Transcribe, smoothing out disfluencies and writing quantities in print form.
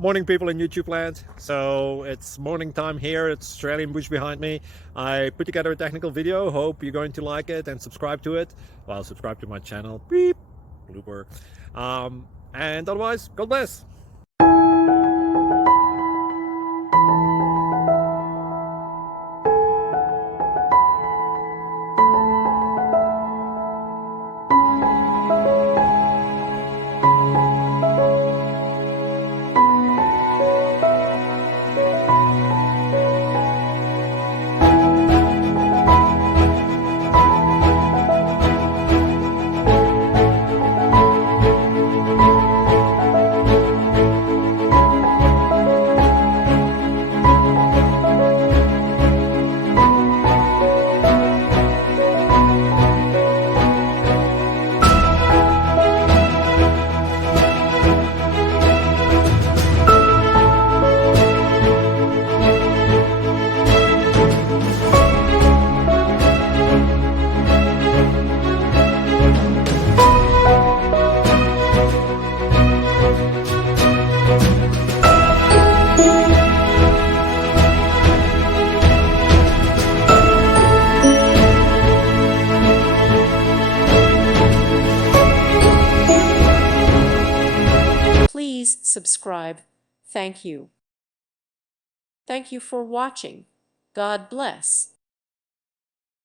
Morning, people in YouTube land. So it's morning time here. It's Australian bush behind me. I put together a technical video. Hope you're going to like it and subscribe to it. Well, subscribe to my channel. Beep. Blooper. And otherwise, God bless. Please subscribe. Thank you. Thank you for watching. God bless.